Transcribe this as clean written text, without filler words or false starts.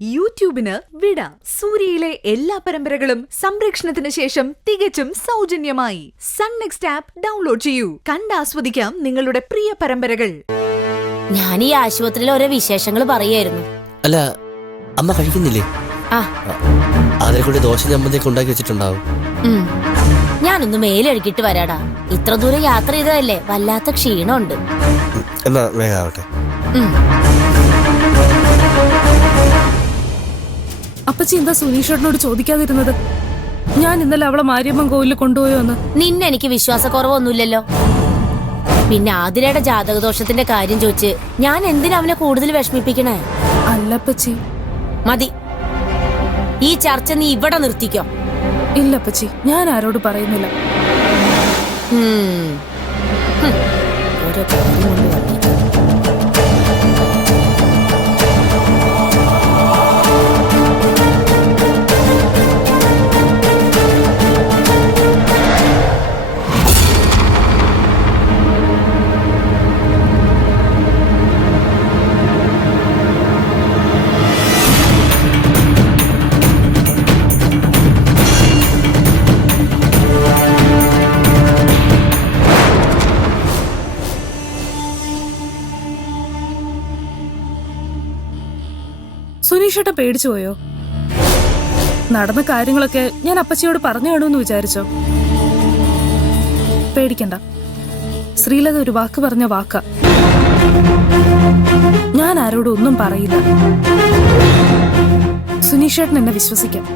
യൂട്യൂബിന് വിട. സൂര്യയിലെ എല്ലാ പരമ്പരകളും സംരക്ഷണത്തിന് ശേഷം തികച്ചും സൗജന്യമായി സൺ നെക്സ്റ്റ് ആപ്പ് ഡൗൺലോഡ് ചെയ്യൂ. കണ്ടാസ്വദിക്കാം നിങ്ങളുടെ പ്രിയ പരമ്പരകൾ. ഞാൻ ഈ ആശുപത്രിയിലെ ഓരോ വിശേഷങ്ങൾ പറയായിരുന്നു. അല്ല, അമ്മ കഴിക്കുന്നില്ലേ? അതിനെ കൊണ്ട് ദോശ ചമ്മന്തിയൊക്കെ ഉണ്ടാക്കി വെച്ചിട്ടുണ്ടാവും. ഞാനൊന്ന് മേലെഴുകിട്ട് വരാടാ. ഇത്ര ദൂരം യാത്ര ചെയ്തതല്ലേ, വല്ലാത്ത ക്ഷീണമുണ്ട്. എന്നാ വേഗാവട്ടെ. അപ്പച്ചി എന്താ സുനീഷേട്ടനോട് ചോദിക്കാതിരുന്നത്? ഞാൻ ഇന്നലെ അവളെ മാരിയമ്മൻ കോവിലിൽ കൊണ്ടുപോയോന്ന്. നിന്നെ എനിക്ക് വിശ്വാസക്കുറവൊന്നുമില്ലല്ലോ. പിന്നെ ആതിരയുടെ ജാതകദോഷത്തിന്റെ കാര്യം ചോദിച്ച് ഞാൻ എന്തിനാ അവനെ കൂടുതൽ വിഷമിപ്പിക്കണേ? അല്ലപ്പച്ചി, മതി. ഈ ചർച്ച നീ ഇവിടെ നിർത്തിക്കോ. ഇല്ലപ്പച്ചി, ഞാൻ ആരോട് പറയുന്നില്ല. ഓരോ കാര്യം കൊണ്ട് വന്നേക്കും. സുനീഷേട്ടൻ പേടിച്ചു പോയോ? നടന്ന കാര്യങ്ങളൊക്കെ ഞാൻ അപ്പച്ചിയോട് പറഞ്ഞു കാണുമെന്ന് വിചാരിച്ചോ? പേടിക്കണ്ട, ശ്രീലത ഒരു വാക്ക് പറഞ്ഞ വാക്ക. ഞാൻ ആരോടും ഒന്നും പറയില്ല. സുനീഷേട്ടൻ എന്നെ വിശ്വസിക്കാം.